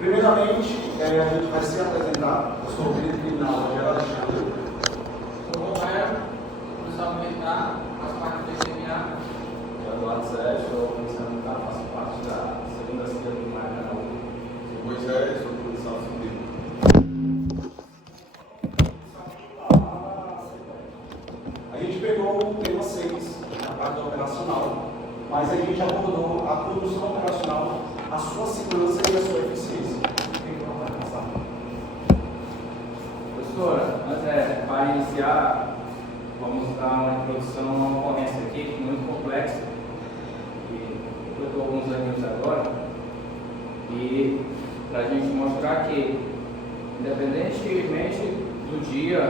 Primeiramente, a gente vai se apresentar. Eu sou o perito criminal Rogério Alexandre. Sou Romero, policial militar, faço parte do TCMA. Eduardo Sérgio, sou policial militar, faço parte da segunda CIA do Maranhão. Sou Moisés, sou policial civil. A gente pegou o tema 6, a parte operacional, mas a gente abordou a produção operacional, a sua segurança e a sua eficiência. O que vai passar? Professora, para iniciar, vamos dar uma introdução a uma ocorrência aqui muito complexa, que eu estou alguns anos agora, e para a gente mostrar que, independentemente do dia,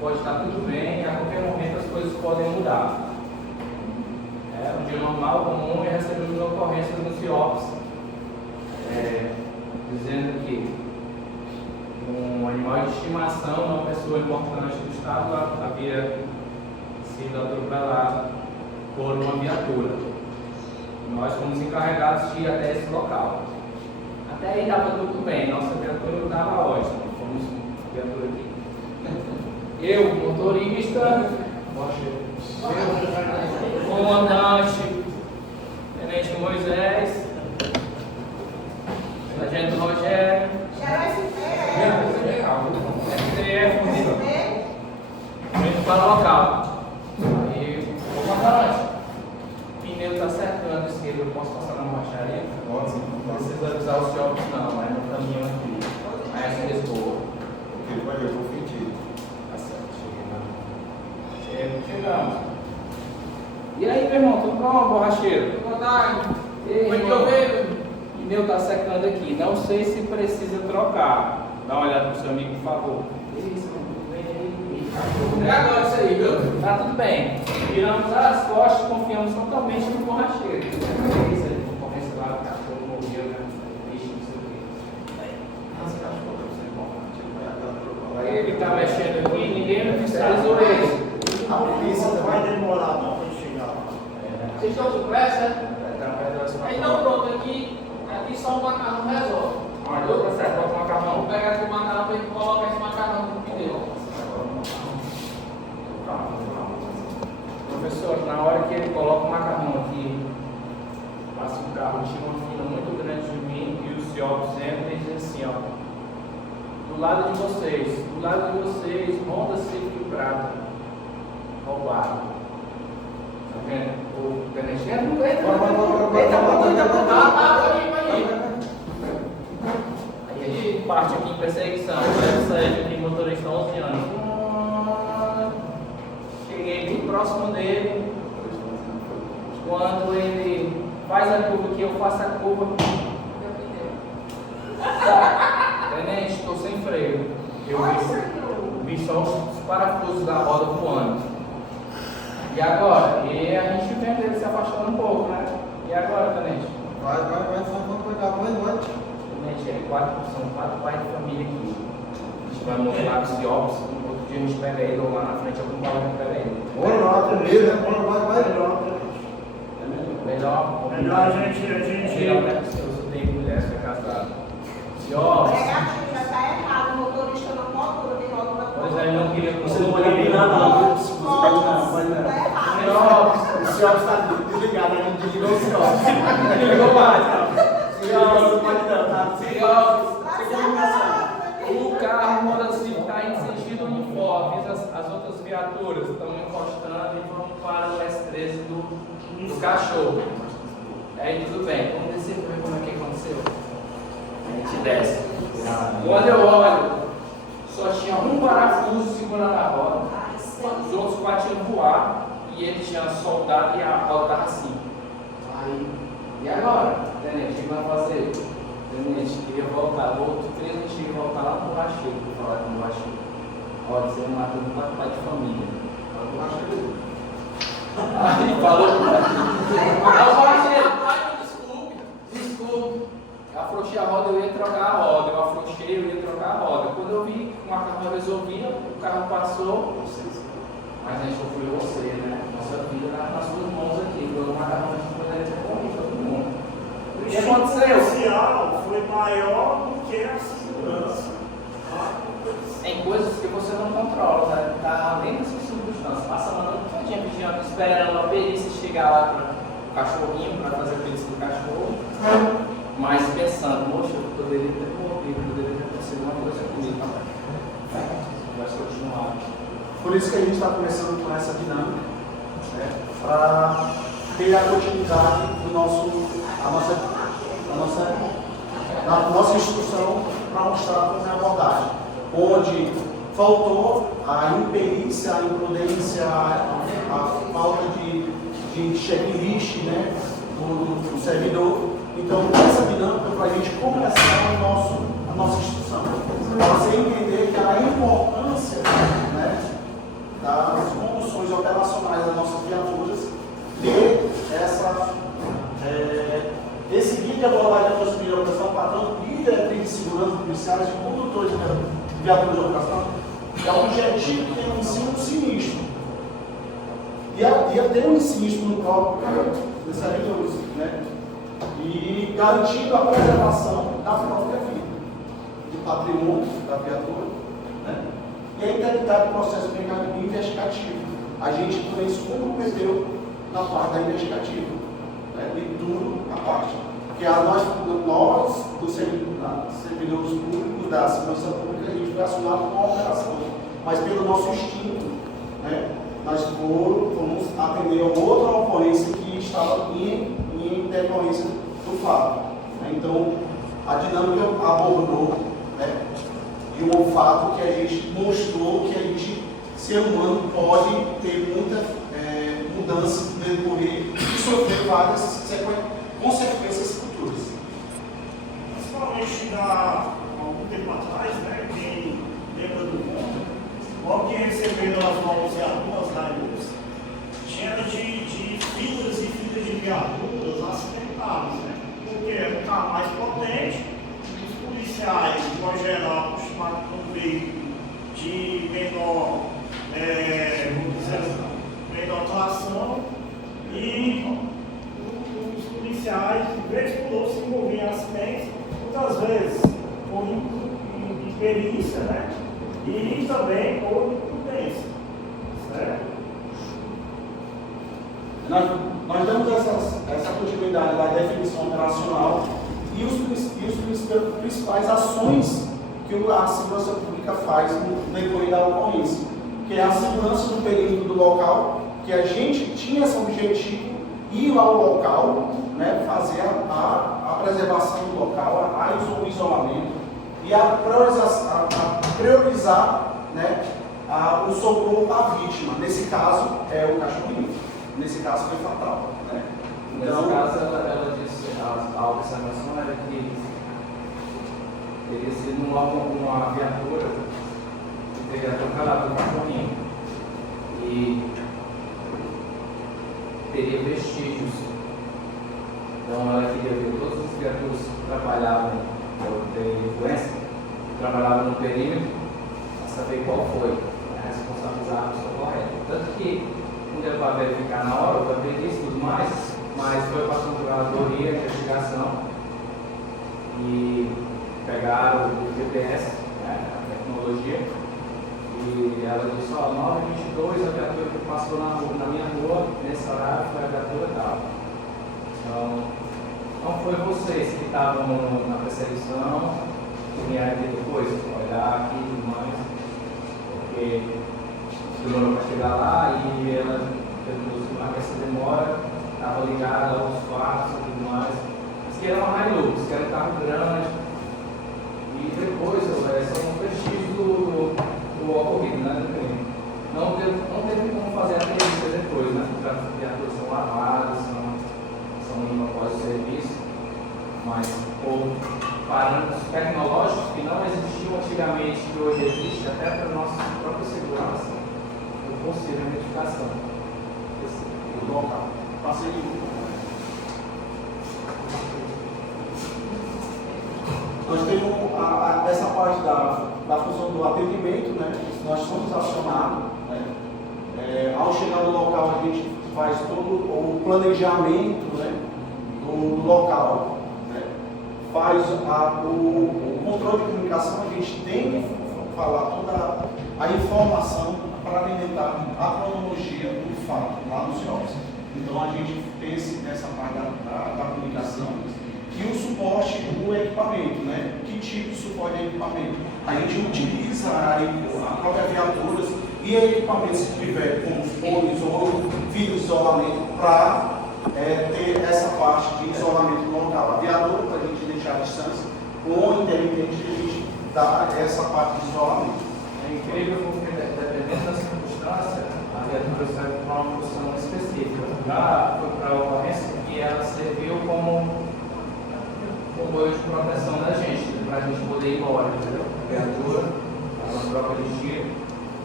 pode estar tudo bem e a qualquer momento as coisas podem mudar. Um dia normal, comum, e recebemos ocorrências no CIOPS, dizendo que um animal de estimação, uma pessoa importante do Estado, havia sido atropelado por uma viatura. Nós fomos encarregados de ir até esse local. Até aí estava tudo bem, nossa viatura estava ótima. Fomos viatura aqui. Eu, motorista, comandante, tenente Moisés, sargento Rogério, STF, indo para o local. Aí, comandante, pneu está secando esquerdo, eu posso passar na borracharia? Não precisa avisar os jogos não, mas no caminho aqui. Aí essa desboa. Porque ele vai ver o sentido. Tá certo, chegamos. E aí, meu irmão, tudo bom, borracheiro? Boa tarde. Ei, Como é que irmão, eu vejo? o pneu tá secando aqui. Não sei se precisa trocar. Dá uma olhada pro seu amigo, por favor. Isso, tudo bem aí? É agora isso aí, viu? Tá tudo bem. Viramos as costas, confiamos totalmente no borracheiro. Isso aí, concorrência lá, o cachorro morreu, né? Ixi, não sei o quê. Esse cachorro deve ser bom. Aí ele tá mexendo aqui, ninguém fiscalizou ele. A polícia não vai demorar não para chegar lá. Vocês estão com pressa? Então pronto, aqui só um macarrão resolve. Olha, deu pra certo, bota o macarrão. Vamos pegar aqui o macarrão para colocar esse macarrão no pneu. Professor, na hora que ele coloca o macarrão aqui, passa um carro, tinha uma fila muito grande de mim e o senhor sempre diz assim, ó, do lado de vocês, Honda Civic prata, roubado. Tá vendo? O tenente, aí a gente parte aqui em perseguição, deve sair de motorista 11 anos. Cheguei bem próximo dele. Quando ele faz a curva aqui, eu faço a curva. Tenente, estou sem freio. Eu vi só os parafusos da roda voando. E agora? E a gente vendo ele se afastando um pouco, né? E agora, tenente? Vai, só vamos pegar banho noite. Tenente, são 4 pais de família aqui. A gente vai mostrar com esse óbvio. Outro dia a gente pega ele ou lá na frente, algum balão que pega ele. Bora lá, primeiro, né? Vai. Melhor a gente... Eu tenho mulher, sou casado. Senhor, Negativo, já está errado. O motorista não motor, tem logo na pois aí não queria que Você não pode opinar não, viu? Está errado. O senhor está desligado, a gente desligou o senhor. ligou mais. Senhor, não pode não, tá? O carro Motociclo está em sentido uniforme. As outras viaturas estão encostando e vão para o S13 do cachorro. Aí tudo bem, vamos descer para ver como é que aconteceu. A gente desce. Quando eu olho, só tinha um parafuso segurando a roda, os outros batiam voar e ele tinha soldado e a roda estava assim. Aí, e agora? Tenente, o que vamos fazer? Tenente, queria voltar, outro três, a gente ia voltar lá no borracheiro, para falar com o borracheiro. Olha, você não matou um pai de família. Aí falou para o borracheiro. Desculpe. Eu afrouxei a roda, eu ia trocar a roda. Eu afrouxei, eu ia trocar a roda. Quando eu vi que o macarrão resolvia, o carro passou. Mas a gente foi você, né? Nossa vida nas suas mãos aqui. O macarrão a gente poderia ter corrido todo mundo. O que aconteceu? Social foi maior do que a segurança. Tem coisas que você não controla, né? Tá além das suas circunstâncias. Passa mandando todinha vigiando, esperando a perícia chegar lá para o cachorrinho, para fazer a perícia do cachorro. Mas pensando, moxa, eu poderia ter morrido, poderia ter acontecido uma coisa comigo também. Vai continuar. Por isso que a gente está começando com essa dinâmica, né, para ter a continuidade do da nossa instrução para mostrar como é a abordagem, onde faltou a imperícia, a imprudência, a falta de checklist, né, do servidor. Então, essa dinâmica para a gente começar a nossa instrução, para você entender que a importância, né, das conduções operacionais das nossas viaturas, ter esse guia de abordagem de atuação de operação padrão e diretriz de segurança policiais de condutores de viaturas de operação, é um objetivo que tem um ensino sinistro. E ter um sinistro no próprio dos servidores, né? E garantindo a preservação da própria vida, do patrimônio da viatura, né? E a integridade do processo investigativo. A gente também se comprometeu na parte da investigativa, né? E tudo a parte. Porque nós dos servidores públicos da segurança pública, a gente foi acionado com a operação, mas pelo nosso instinto, né? Nós fomos atender a outra ocorrência que estava em decorrência do fato. Né? Então, a dinâmica abordou, né, de um fato que a gente mostrou que a gente, ser humano, pode ter muita mudança no decorrer e sofrer várias consequências futuras. Principalmente há algum tempo atrás, né, quem lembra do mundo, logo que recebendo as novas viaturas da indústria, tinha de filas e filas de viaturas acidentadas, né? Porque era um carro mais potente, os policiais, de modo geral, acostumados com um veículo de menor tração, e os policiais, de vez por outra, se envolviam em acidentes, muitas vezes por imperícia, né? E também por imprudência, certo? Nós damos essa continuidade da definição operacional e os principais ações que a segurança pública faz no decorrer da ocorrência, que é a segurança do perímetro do local, que a gente tinha esse objetivo, ir ao local, né, fazer a preservação do local, o isolamento e a priorizar, né, o socorro à vítima. Nesse caso, é o cachorrinho. Nesse caso, foi fatal. Né? Nesse caso, ela disse, a observação era que teria sido uma viatura que teria atropelado o cachorrinho e teria vestígios. Então, ela queria ver todas as viaturas que trabalhavam, ou ter influência, que trabalhavam no perímetro, para saber qual foi a responsabilizar a pessoa correta. Tanto que não deu para verificar na hora, para ver isso e tudo mais, mas foi para a controladoria, a investigação, e pegaram o GPS, né, a tecnologia, e ela disse, 9h22, a viatura que passou na minha rua, nesse horário, foi a viatura tal. Então, não foi vocês que estavam na perseguição, que vieram aqui depois, olhar aqui e tudo mais, porque demorou para chegar lá e ela perguntou se essa demora, estava ligada aos fatos e tudo mais. Mas que era uma Hilux, que era um carro grande. E depois, são vestígios do ocorrido, né? Não teve como fazer a perícia depois, né? Porque as viaturas são lavadas, são limpas após o serviço, mas por parâmetros tecnológicos que não existiam antigamente, que hoje existe até para a nossa própria segurança, possível identificação do local. Passei Nós temos essa parte da função do atendimento, né? Nós somos acionados, né? Ao chegar no local, a gente faz todo o planejamento, né, do local, faz o controle de comunicação, a gente tem que falar toda a informação para alimentar a cronologia do fato lá nos jogos. Então a gente tem essa parte da comunicação e o suporte do equipamento, né? Que tipo de suporte de equipamento? A gente utiliza a própria viatura e equipamentos que tiver como fones ou vidro isolamento para ter essa parte de isolamento local. A viatura, para a gente deixar a distância, ou inteligente, a gente dá essa parte de isolamento. É incrível porque, dependendo da circunstância, a viatura serve para uma função específica. Já foi para a ocorrência que ela serviu como comboio de proteção da gente, para a gente poder ir embora, entendeu? A viatura, a troca de tiro,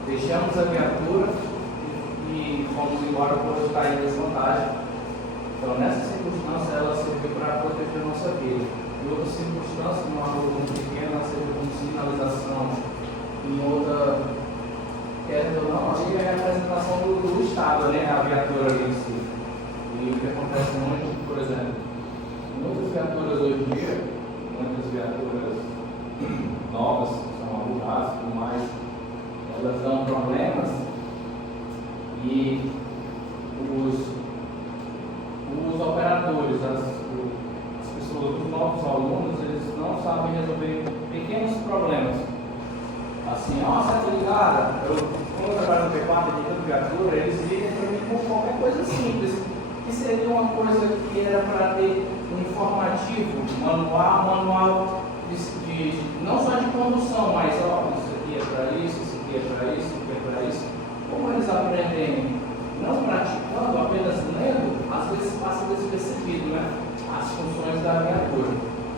deixamos a viatura e fomos embora por estar em desvantagem. Então, nessa circunstância, ela serviu para proteger a nossa vida. Em outras circunstâncias, numa rua muito pequena, ela serviu como sinalização. Em outra, querendo ou não, ali é a representação do Estado, né? A viatura ali em si. E o que acontece muito, por exemplo, muitas viaturas hoje em dia, muitas viaturas novas, são alugadas e tudo mais, elas dão problemas e os operadores, as pessoas, os novos alunos, eles não sabem resolver pequenos problemas. Assim, nossa, tá ligada, como eu trabalho no P4 de viatura, eles ligam para mim com qualquer coisa simples, que seria uma coisa que era para ter um informativo, manual de não só de condução, mas ó, isso aqui é para isso, isso aqui é para isso, isso aqui é para isso. Como eles aprendem não praticando, apenas lendo, às vezes passa despercebido, né? As funções da viatura.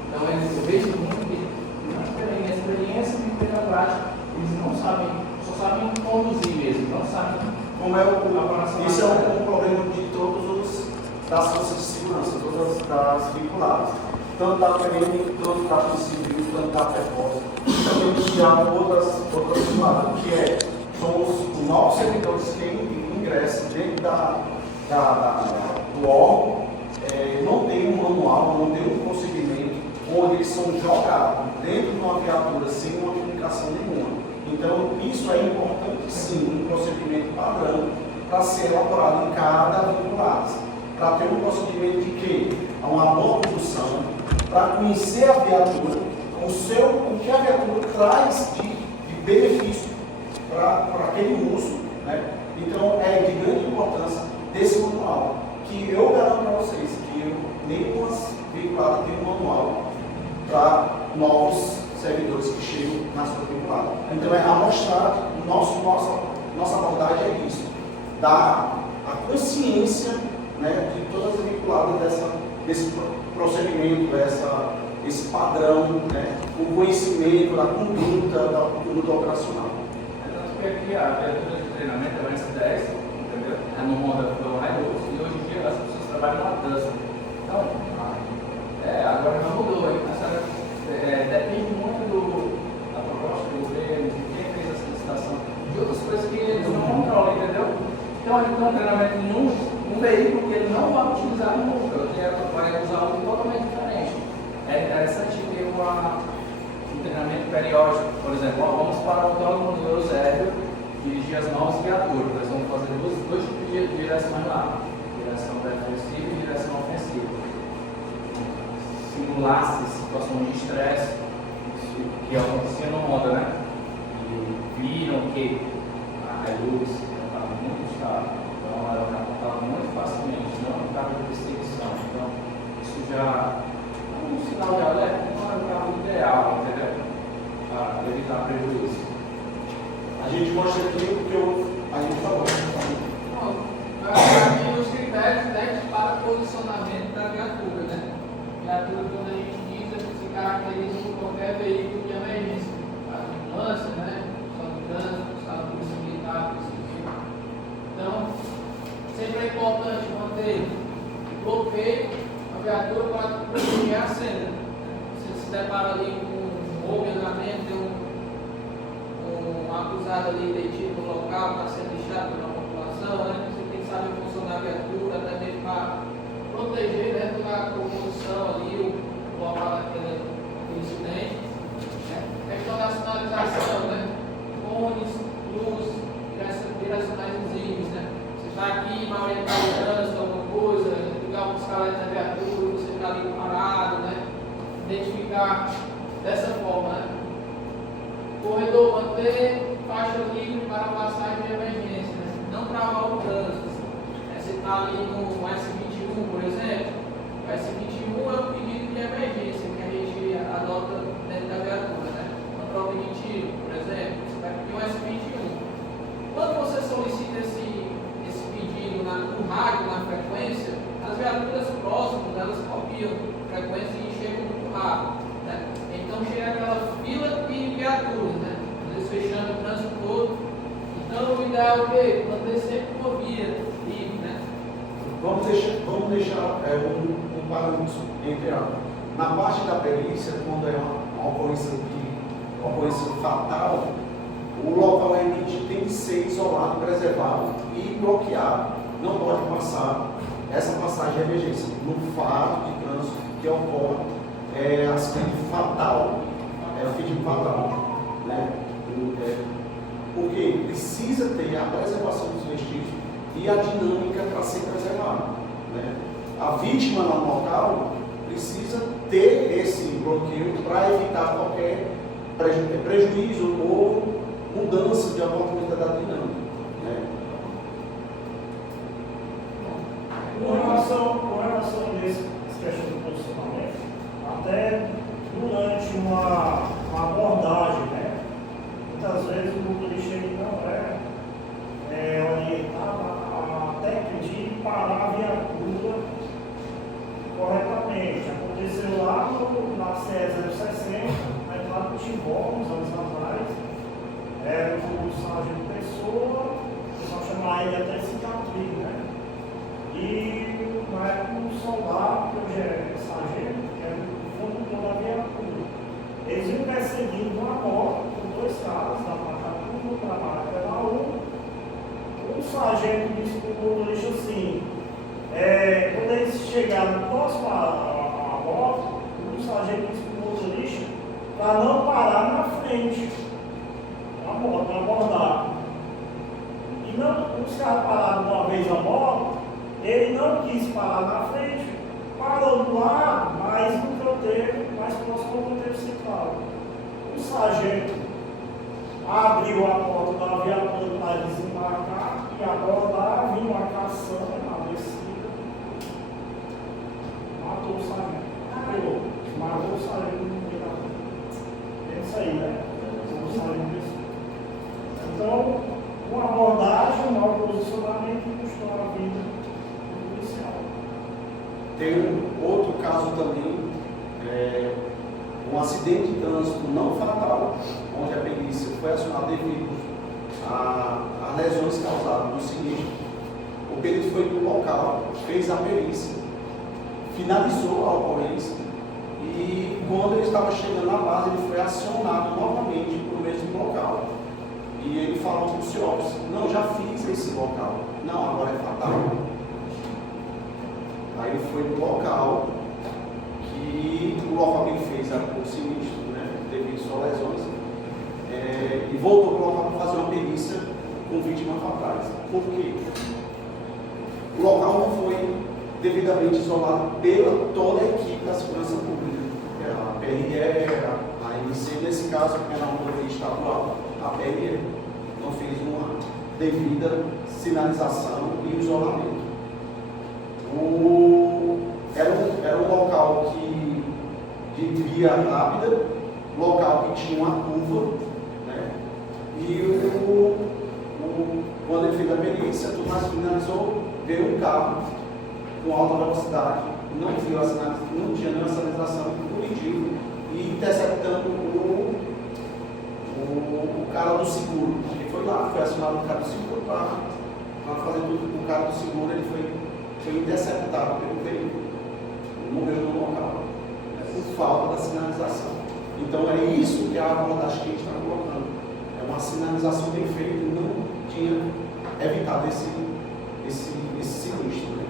Então eles vejam muito que na experiência e na prática, eles não sabem, só sabem conduzir mesmo, não sabem como é isso é um problema de todos das forças de segurança, todas das vinculadas, tanto da PM, tanto da Polícia Civil, tanto da PEPOS, e também que há outras vinculadas, que são os novos servidores que ingressam dentro do órgão, não tem um manual, não tem um procedimento onde eles são jogados dentro de uma viatura sem uma comunicação nenhuma. Então, isso é importante sim, um procedimento padrão para ser elaborado em cada vinculado, para ter um procedimento de quê? Uma boa condução, para conhecer a viatura, o que a viatura traz de benefício para aquele uso, né? Então, é de grande importância desse manual, que eu garanto para vocês que nenhuma vinculada tem um manual para novos servidores que chegam na sua vinculada. Então, é amostrar, nossa abordagem é isso, dar a consciência, né, de todas as vinculadas desse procedimento, esse padrão, né, o conhecimento da conduta operacional. Tanto que aqui a viatura de treinamento é uma S10, entendeu? É no Honda Hilux e hoje em dia as pessoas trabalham na Duster. Então, agora já mudou, hein? Depende muito da proposta do governo, de quem fez essa licitação, de outras coisas que eles não controlam, entendeu? Então a gente tem um treinamento num veículo que ele não vai utilizar nunca, ele vai usar algo totalmente diferente. É interessante ter um treinamento periódico, por exemplo, vamos para o autódromo do Eusébio dirigir as novas viaturas. Nós vamos fazer dois tipos de direções lá, direção defensiva e direção ofensiva. Simulasse situações de estresse, que acontecia no Honda, né? E viram que a Hilux estava muito estável, então ela capotava muito facilmente, não estava de perseguição. Então, isso já é um sinal de alerta, não é o carro ideal, entendeu? Para evitar prejuízo. A gente mostra aqui o que a gente falou. Para mim, os critérios para posicionamento da viatura, né? Viatura, quando a gente diz, se caracteriza por qualquer veículo de emergência. A ambulância, né? Estado de trânsito, estado de polícia militar, polícia. Então, sempre é importante manter bloqueio a viatura para proteger a cena. Você se depara ali com um roubo, andamento, tem um acusado ali detido no local, está sendo lixado pela população, né? Você tem que saber funcionar a viatura, até mesmo para proteger, né, da composição ali, o no local daquele incidente. Né? Questão da sinalização, né? Cones, luz, direcionais visíveis, né? Você está aqui, na orientação de trânsito, alguma coisa, ligar um piscalete na viatura, você está ali parado, né? Identificar dessa forma, né? Corredor, manter faixa livre para passagem de emergência, né? Não travar o trânsito. Você está ali no S21, por exemplo. O S21 é um pedido de emergência que a gente adota dentro da viatura, né? Contra o cognitivo, por exemplo, você vai pedir um S21. Quando você solicita esse pedido no rádio, na frequência, as viaturas próximas, elas copiam a frequência e chegam muito rápido, né? Então chega aquela fila de viaturas, né? Às vezes fechando o trânsito todo. Então o ideal é o quê? Manter sempre uma via livre, né? Vamos deixar um parâmetro entre a. Na parte da perícia, quando é uma ocorrência fatal, o local realmente tem que ser isolado, preservado e bloqueado. Não pode passar essa passagem de emergência. No fato de trânsito que ocorre acidente fatal, vítima fatal, né? Porque precisa ter a preservação dos vestígios e a dinâmica para ser preservada, né? A vítima lá no local precisa ter esse bloqueio para evitar qualquer prejuízo ou mudança de oportunidade da dinâmica, né? Com relação a essa questão do posicionamento, até durante uma abordagem, né? Muitas vezes o motorista ele não é orientado a técnica de parar a viatura corretamente. Aconteceu lá na CE 060, na entrada do Timbó, uns anos atrás, era o sargento Pessoa, o pessoal chamava ele até cicatriz, né? E na época um soldado, que hoje é sargento, que era o condutor da viatura, eles iam perseguindo uma moto com dois caras, da placa curva para a marca da 1. O sargento disse para o motorista assim, quando eles chegaram próximo à moto, o sargento disse para o motorista para não parar na frente da moto, para abordar. E não, os caras pararam uma vez a moto, ele não quis parar na frente, parou do lado, mas no canteiro, mais próximo ao canteiro central. O sargento abriu a porta da viatura para desembarcar e abordar, viu uma caçamba na descida, matou o sargento. Matou o sargento no meio da rua. É isso aí, né? O sargento desceu. Então, uma abordagem, um mau posicionamento custou a vida do policial. Tem um outro caso também, um acidente de trânsito não fatal, onde a perícia foi acionada devido às lesões causadas no sinistro. O perito foi para o local, fez a perícia, finalizou a ocorrência e quando ele estava chegando na base, ele foi acionado novamente para o mesmo local. E ele falou para o senhor, não, já fiz esse local. Não, agora é fatal. Aí ele foi para o local, que o local que ele fez era por sinistro, né, devido só lesões, e voltou para o local para fazer uma perícia com vítimas fatais. Por quê? O local não foi devidamente isolado pela toda a equipe da segurança pública, a PRE, a MC, nesse caso, que era uma motorista estadual, a PRE não fez uma devida sinalização e isolamento. Era um local de via rápida, local que tinha uma curva, né? E quando ele fez a perícia, tudo mais finalizou, veio um carro com alta velocidade, não tinha nenhuma sinalização, colidiu e interceptando o cara do seguro. Ele foi lá, foi acionado o cara do seguro para fazer tudo. O cara do seguro ele foi interceptado pelo veículo, morreu no local, por falta da sinalização. Então é isso que a abordagem que a gente está colocando. É uma sinalização bem feita e não tinha evitado esse sinistro. Né?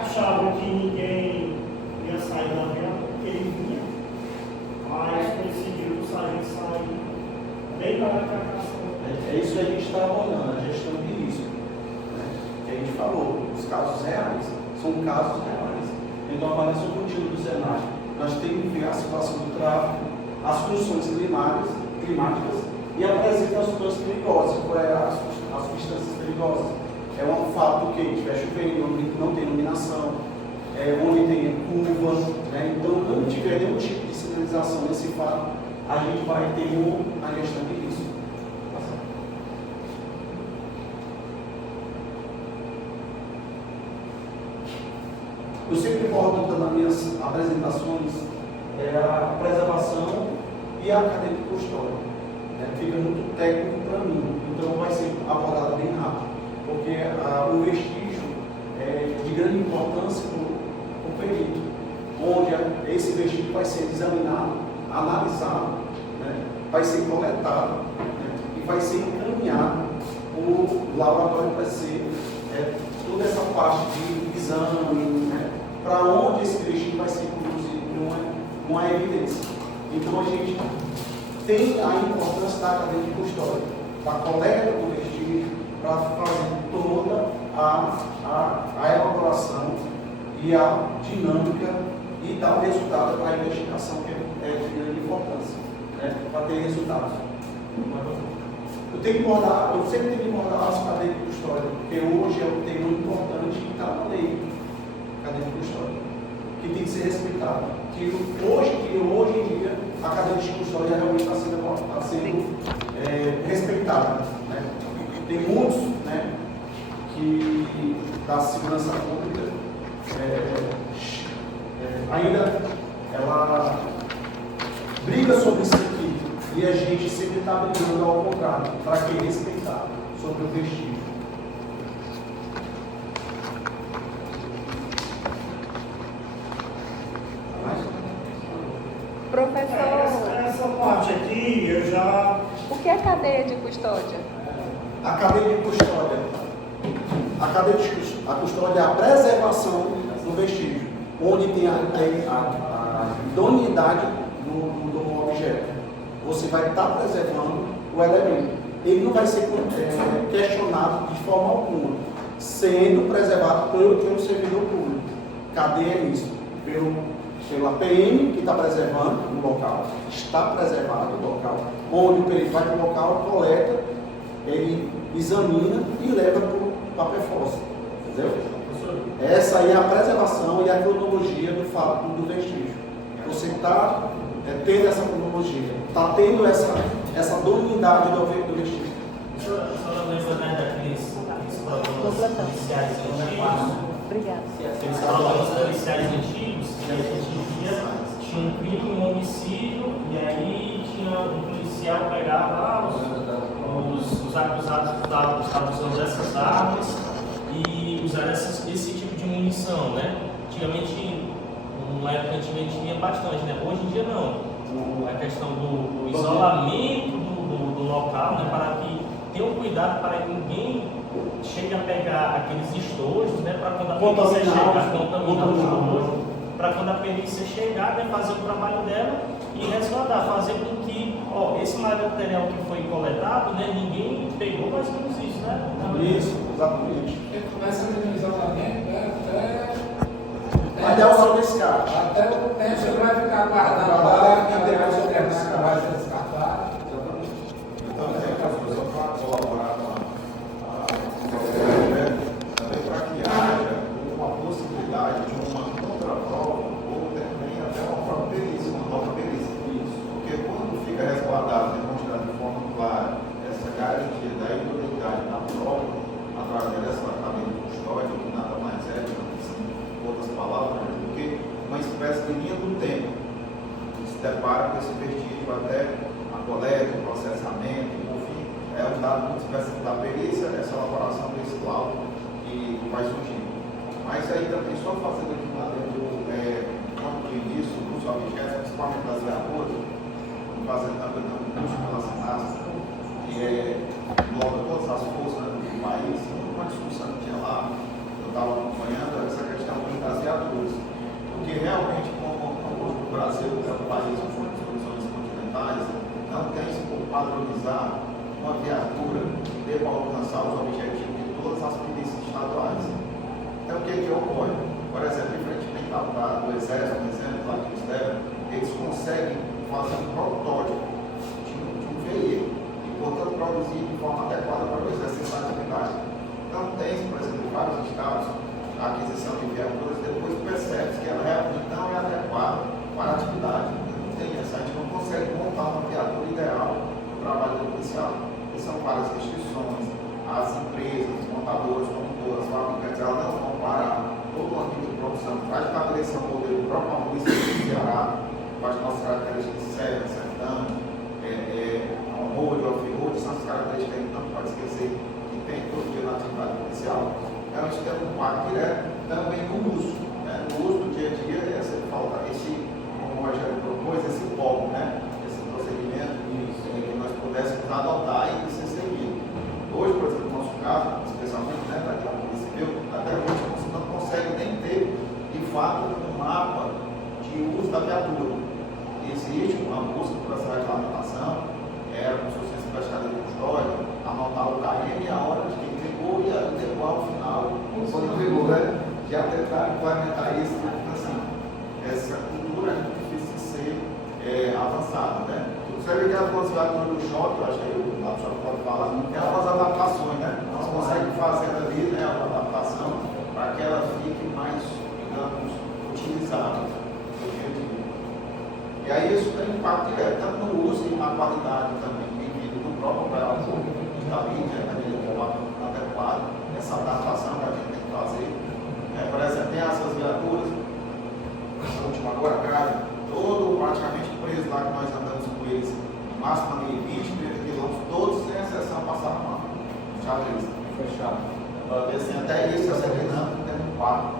achavam que ninguém ia sair da viatura, porque ele vinha, mas coincidiu o sargento sair bem na hora que a caça. É isso que a gente está abordando, a gestão de risco. Né? Que a gente falou, os casos reais são casos reais. Então, a avaliação contínua do Senai, nós temos que ver a situação do tráfego, as condições climáticas e a presença das situações perigosas, qual é as substâncias perigosas. É um fato que estiver chovendo, onde não tem iluminação, onde tem curva, né? Então, quando tiver nenhum tipo de sinalização nesse fato, a gente vai ter a gestão de risco. Eu sempre abordo nas minhas apresentações a preservação e a cadeia de custódia. Fica muito técnico para mim, então vai ser abordado bem rápido, porque o vestígio é de grande importância para o perito, onde esse vestígio vai ser examinado, analisado, né, vai ser coletado, né, e vai ser encaminhado o laboratório para ser toda essa parte de exame, né, para onde esse vestígio vai ser conduzido com a evidência. Então a gente tem a importância da cadeia de custódia, da coleta do vestígio, para fazer toda a elaboração e a dinâmica e dar o resultado para a investigação, que é de grande importância, né, para ter resultados. Eu sempre tenho que abordar as cadeias de custódia, porque hoje é um tema importante que está na lei, cadeia de custódia, que tem que ser respeitado. Que hoje em dia a cadeia de custódia realmente está sendo respeitada. Né? Tem muitos, né, que da segurança pública ainda ela briga sobre isso aqui, e a gente sempre está brigando ao contrário, para quem respeitar sobre o vestígio. Professor, Essa parte aqui eu já. o que é cadeia de custódia? A cadeia de custódia. A custódia é a preservação do vestígio, onde tem a idoneidade do objeto. Você vai estar preservando o elemento. Ele não vai ser questionado de forma alguma, sendo preservado pelo servidor público. Cadeia é isso. Pela PM que está preservando o local, está preservado o local, onde o perito vai para o local, coleta, ele examina e leva para a perforce. Entendeu? Essa aí é a preservação e a cronologia do fato do vestígio. Você está tendo essa cronologia, está tendo essa dominidade do vestígio. A senhora lembra, né, daqueles programas policiais antigos? Obrigada. Aqueles programas policiais antigos, que a gente via, tinha um crime, um homicídio, e aí tinha um policial pegava os acusados que estavam usando essas armas e usar esse tipo de munição, né? Antigamente, numa época antigamente tinha bastante, né? Hoje em dia não. A questão do isolamento do local, né? Para que tenham cuidado para que ninguém chegue a pegar aqueles estojos, né? Para quando a perícia chegar, contaminar o estojo, para quando a perícia chegar, né? Fazer o trabalho dela e resguardar, fazer com que, esse material que foi coletado, né? Ninguém pegou mais ou menos isso, né? Isso, exatamente. Começa no isolamento, né? Até o seu descarte. Até o tempo que vai ficar guardado lá, que depois o tempo vai ser descartado. Então, só para colaborar também para que haja uma possibilidade de uma contraprova ou também até uma própria perícia, uma nova perícia. Isso. Porque quando fica resguardado, demonstrado de forma clara essa garantia da idoneidade na prova, através dessa cadeia de custódia, que nada mais é, em outras palavras, do que uma espécie de linha do tempo que se depara com esse vestígio até a coleta, o processamento, enfim, é um dado muito específico da perícia, essa elaboração desse laudo que vai surgir. Mas aí também, só fazendo aqui lá dentro, quanto disso, do uso objeto, principalmente das viaturas, fazendo também um curso relacionado, que engloba todas as forças do país, uma discussão que tinha lá, eu estava acompanhando essa questão viaturas. Porque realmente, como hoje o Brasil é um país com condições continentais, não tem se por padronizar uma viatura que dê para alcançar os objetivos de todas as polícias estaduais. Então, o que ocorre? Por exemplo, diferentemente do Exército, por exemplo, lá que eles deram, eles conseguem fazer um protótipo de um veículo e, portanto, produzir de forma adequada para o exercício da atividade. Então, tem, por exemplo, em vários estados, a aquisição de viaturas, depois percebe que ela realmente não é adequada para a atividade. Não tem essa, a gente não consegue montar uma viatura ideal para o trabalho do policial. E são várias restrições. As empresas, montadoras, promotoras, fabricantes, elas não vão parar toda uma vida de produção para estabelecer um modelo próprio para a polícia do Ceará, com as nossas características de serra, sertão, on-road, off-road, são as características que a gente não pode esquecer que tem todo dia na atividade policial. Então, a gente tem um impacto direto também no uso. Né? No uso do dia a dia, falta como o Rogério propôs, esse foco, né? Esse procedimento que nós pudéssemos adotar e ser seguido. Hoje, por exemplo, no nosso caso, especialmente da Polícia Civil, até hoje você não consegue nem ter, de fato, um mapa de uso da viatura. Existe uma busca por essa regulamentação, como se fosse prestado de custódia, anotar o KM e a hora de quem pegou e adequar ao final. Quando pegou, né? Já tentar implementar isso, assim, essa cultura é muito difícil de ser avançada, né? Você vê que algumas viaturas do shopping, eu acho que o shopping pode falar, tem algumas adaptações, né? Nós conseguimos fazer ali, né, uma adaptação para que ela fique mais, digamos, utilizável no dia a dia. E aí isso tem impacto direto, tanto no uso e na qualidade também, vindo do próprio operador que está ali, né, adequado, essa adaptação que a gente tem que fazer. Por exemplo, tem essas viaturas, essa última agora, cara, praticamente preso lá que nós andamos com eles, no máximo ali 20, 30 quilômetros, todos sem exceção passaram mal. Xadrez. Fechado. Assim, até isso, essa dinâmica tem um impacto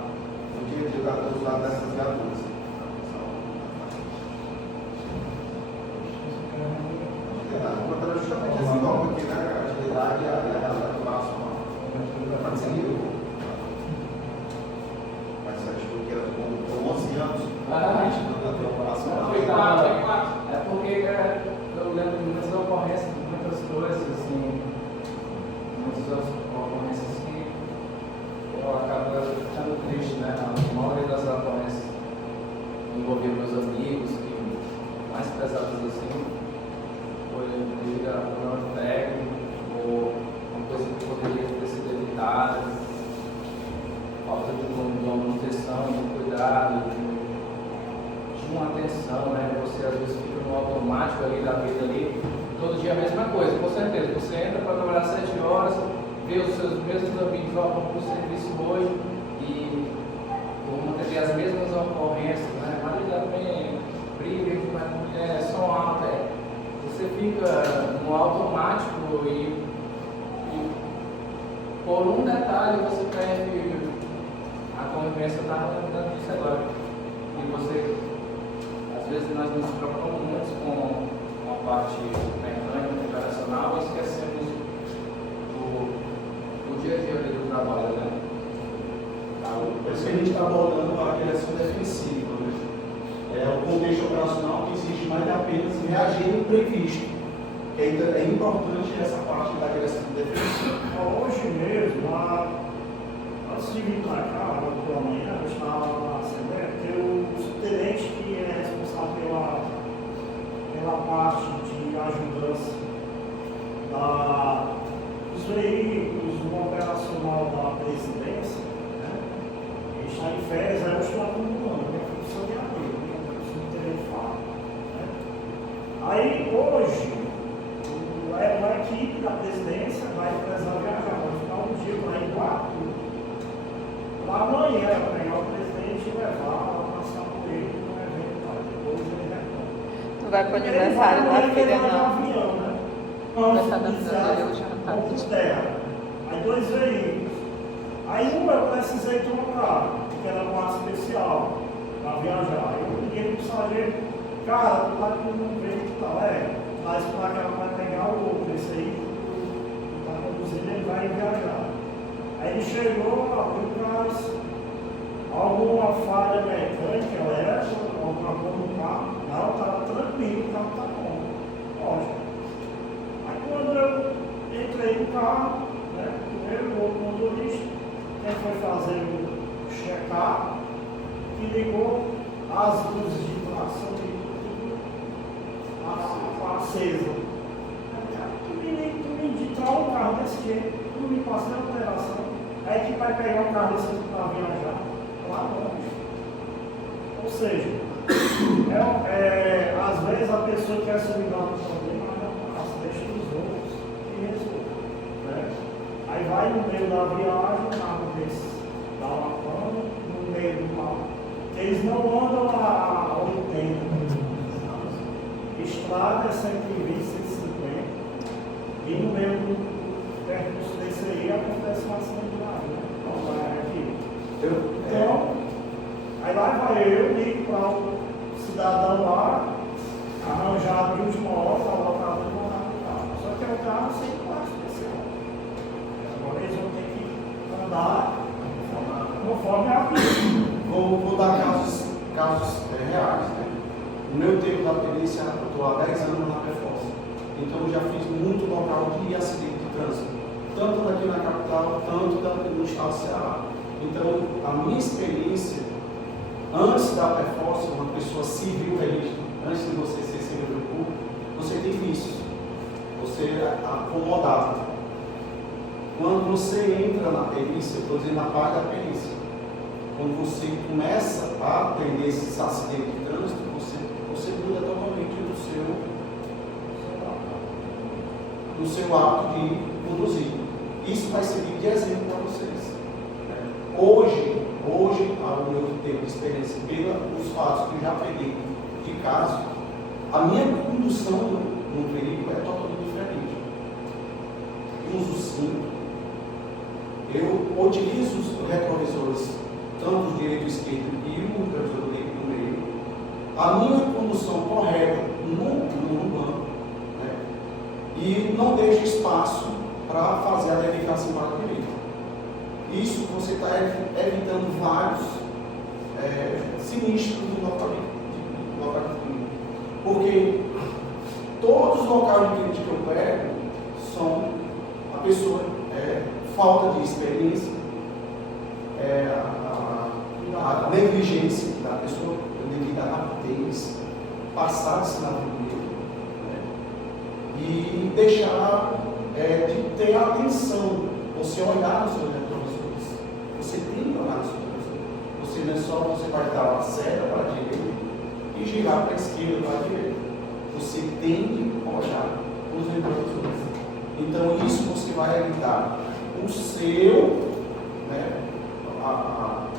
no dia a dia dos lados dessas viaturas. Outra justamente esse toque aqui, né? A agilidade e a atuação. Mas achou que era com 11 anos. É porque eu lembro de muitas ocorrências, muitas coisas, assim, muitas ocorrências que eu acabo ficando triste, né? A maioria das ocorrências envolveu meus amigos, que mais pesadas assim, foi devido a problema técnico, ou uma coisa que poderia ter sido evitada, falta de manutenção, de cuidado, de uma atenção, né? Você às vezes fica no automático ali da vida ali, todo dia a mesma coisa, com certeza. Você entra para trabalhar 7 horas, vê os seus mesmos amigos voltam para o serviço hoje e vão ter as mesmas ocorrências, né? Marido também, briga com a mulher, som alto, você fica no automático e por um detalhe você perde a convivência. Eu estava lembrando disso agora. E você, às vezes nós nos preocupamos muito com a parte mecânica, operacional e esquecemos do dia a dia do trabalho, né? Por isso que a gente está abordando a direção defensiva, né? É o contexto operacional que exige mais de apenas reagir no imprevisto. É importante essa parte da direção defensiva. Hoje mesmo, antes de vir para cá, pela manhã, eu estava na Assembleia, tem o subtenente que é responsável pela parte de ajudança dos veículos, do operacional da presidência, né? Ele está em férias, aí eu estou acumulando, minha função é abrir, minha função de telefone, né? Aí hoje, a equipe da presidência vai precisar viajar, vai ficar um dia lá em Guatu. Lá amanhã eu vou pegar o presidente e levar, passar por ele no evento lá, depois ele retorna. Não vai para o aniversário da filha, não. Avião, né? Vamos terra. Aí 2 veículos. Aí um eu precisei trocar, porque era um quarto especial para viajar. Aí eu liguei pro sargento, cara, tu tá com um veículo tal, mas para que ela vai pegar o outro, esse aí está conduzindo, ele vai viajar. Aí ele chegou, abriu o braço, alguma falha mecânica, elétrica, alguma coisa no carro, não, estava tranquilo, o carro está bom. Lógico. Aí quando eu entrei no carro, né, eu e o outro motorista, quem foi fazer o check-up, que ligou as luzes de tração de tudo acesa. Tu me indicar um carro desse jeito, tu me passa a alteração, aí que vai pegar um carro desse jeito para viajar lá longe. Ou seja, às vezes a pessoa quer se ligar no problema, mas não passa, deixa os outros que resolvam. Né? Aí vai no meio da viagem, um carro desse, dá uma pane, no meio do mar. Eles não andam a 80, estrada é 120, 150, e no meio do percurso desse aí acontece uma ação de navio, né? Então, aí lá vai eu, ligo para o cidadão lá, arranjado de última hora, para botar no carro. Só que é um carro sem classe especial. Agora eles vão ter que andar conforme a vida. Vou dar casos reais. Né? No meu tempo da perícia, eu estou há 10 anos na PFOS. Então eu já fiz muito local de acidente de trânsito. Tanto aqui na capital, tanto no estado do Ceará. Então, a minha experiência, antes da PFOS, uma pessoa civil registra, antes de você ser servidor público, você tem vícios. Você é acomodado. Quando você entra na perícia, eu estou dizendo na parte da perícia, quando você começa a atender esses acidentes de trânsito, você muda totalmente do seu hábito de conduzir. Isso vai servir de exemplo para vocês. Hoje, ao meu tempo de experiência, pelos fatos que eu já peguei de caso, a minha condução no veículo é totalmente diferente. Eu uso cinto, eu utilizo os retrovisores, tanto o direito e o esquerdo e o retrovisor do meio. A minha condução correta no banco, né? E não deixo espaço para fazer a dedicação para a direita. Isso você está evitando vários sinistros do local de crime. Porque todos os locais de crime que eu pego são a pessoa, falta de experiência, a negligência da pessoa, devido à rapidez, passar de sinal vermelho, né? E deixar de ter atenção, você olhar nos seus retrovisores, você tem que olhar nos seus retrovisores, você não é só você vai dar uma seta para a direita e girar para a esquerda para a direita, você tem que olhar nos retrovisores. Então isso você vai evitar o seu, né,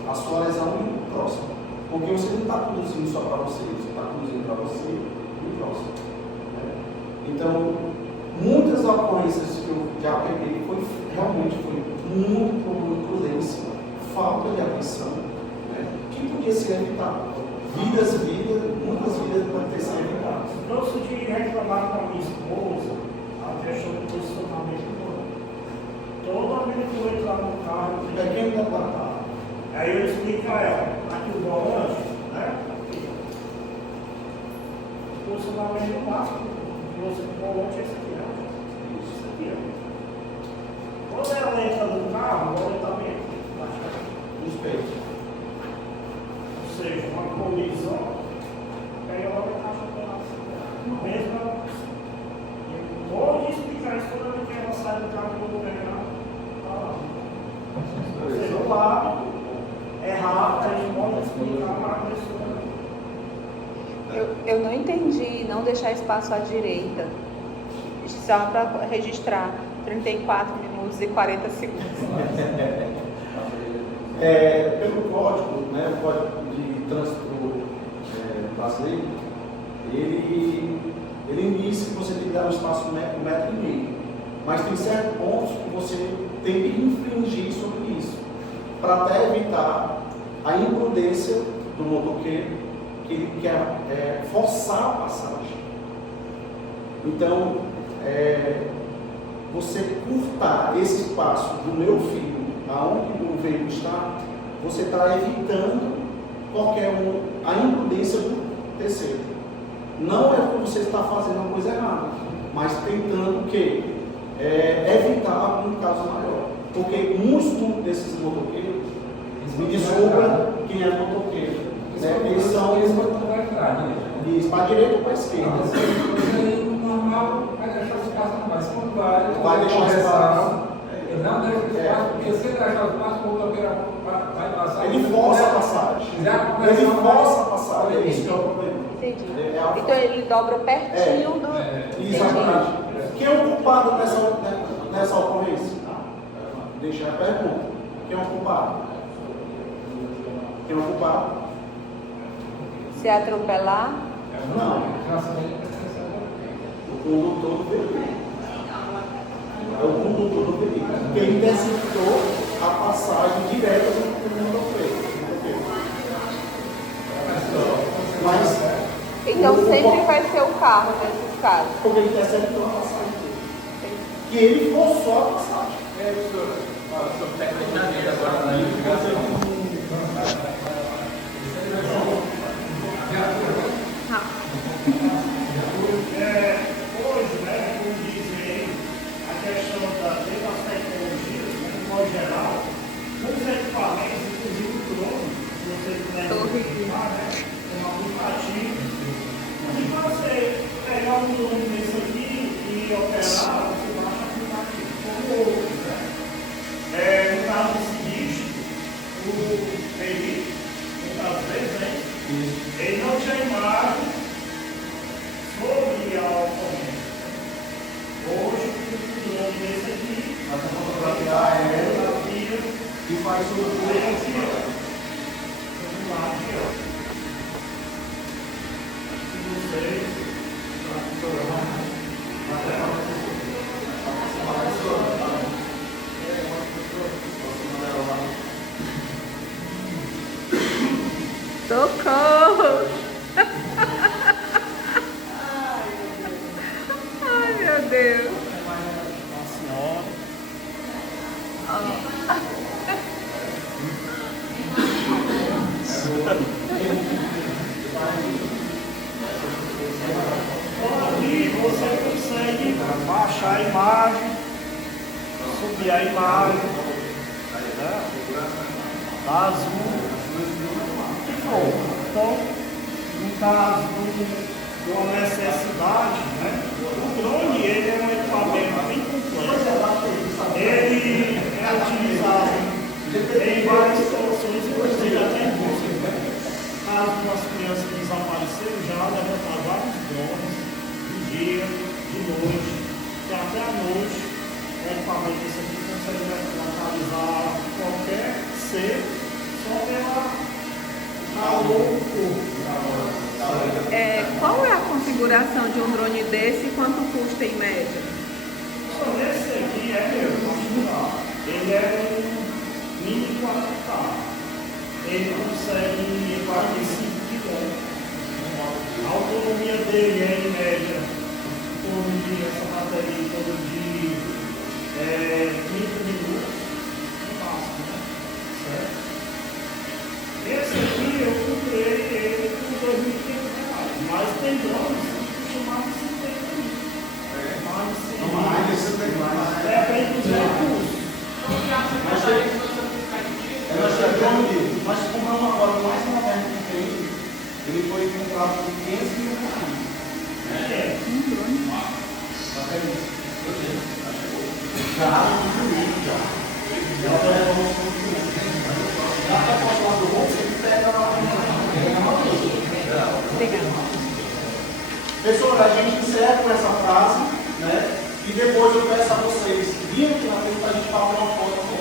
a sua lesão e o próximo, porque você não está conduzindo só para você está conduzindo para você e o próximo. Né? Então, muitas ocorrências que eu já peguei realmente foi muito por imprudência, falta de atenção, né? Que podia ser evitado. Muitas vidas podem ter sido evitadas. Trouxe de reclamar com a minha esposa a questão do posicionamento do banco. Toda vez que eu entrar no carro, Quem está plantado? aí eu explico a ela, aqui o volante, né? Aqui. O posicionamento básico do volante é esse aqui, né? Isso aqui, ó. Quando ela entra no carro, o volante também aqui, Nos peitos. ou seja, uma colisão, pega logo a caixa para lá. Mesmo eu vou explicar isso toda vez que ela sai do carro, eu vou pegar. Ou seja, o lado é rápido, a gente pode explicar para a pessoa. Eu não entendi não deixar espaço à direita. Só para registrar 34 minutos e 40 segundos. Pelo código, né, o código de trânsito brasileiro, ele indica que você tem que dar um espaço de 1,5 metro. Mas tem certos pontos que você tem que infringir sobre isso, para até evitar a imprudência do motoqueiro, que ele quer forçar a passagem. Então, você curtar esse espaço do meu filho, aonde o veículo está, você está evitando qualquer um, a imprudência do terceiro. Não é que você está fazendo uma coisa errada, mas tentando o quê? Evitar um caso maior. Porque muitos desses motoqueiros, me desculpa quem é motoqueiro, né? Eles são isso, para a direita ou para a esquerda. Normal, vai deixar os passos mais pontuais. Vai deixar espaço. Ele não deixa o espaço, porque se ele deixar o espaço, o motoqueiro vai passar. Ele força a passagem. Ele força a passagem. É isso que é o problema. Entendi. Então ele dobra pertinho do. Exatamente. Quem é o culpado nessa ocorrência? Deixa a pergunta. Quem é o culpado? Quem é o culpado? Se atropelar. Não. O condutor do veículo. É o condutor do veículo. Porque ele interceptou a passagem direta do motoqueiro. Mas. Então sempre vai ser o carro nesses casos. Porque ele interceptou a passagem dele. Que ele forçou a passagem. Sobre tecnologia agora na investigação. Hoje, né, como dizem, a questão das tecnologias, de modo geral, muitos equipamentos, inclusive o drone, se você puder utilizar, né, como aplicativo, e para você pegar um drone desse aqui e operar, você baixa aplicativo, como outros, né? No caso seguinte, o perito, muitas vezes, né, ele não tinha imagem sobre a ocorrência. Hoje, o drone desse aqui, A fotografia aérea e faz tudo vamos lá aqui, ó. Se vocês, Socorro! Ai, meu Deus. aqui você consegue baixar a imagem, subir a imagem, né? Tá azul, o que for. Então, no caso de uma necessidade, né? O drone ele é um equipamento bem completo. Ele é utilizado em várias situações, inclusive até em busca, né? Caso das crianças desapareceram, já levantar vários drones de dia, de noite, e até à noite, o equipamento esse aqui consegue localizar qualquer ser só pela calor do corpo. Qual é a configuração de um drone desse e quanto custa em média? Só esse aqui é meu particular. Ele é um mini 4K. Ele consegue 45 km. A autonomia dele é em média, em torno de essa bateria, em torno de 30 minutos, no máximo, né? Certo? Esse aqui eu comprei ele por R$ 2.500, mas tem drones que custam mais de 50 mil. Mais de 50 mil. Depende dos recursos. Nós compramos agora o mais moderno que tem. Ele foi comprado por 500 mil reais. Já incluído já. Dá para postar do bolso e pega lá. Pessoal, a gente encerra com essa frase, né? E depois eu peço a vocês, virem aqui na frente para a gente falar uma foto.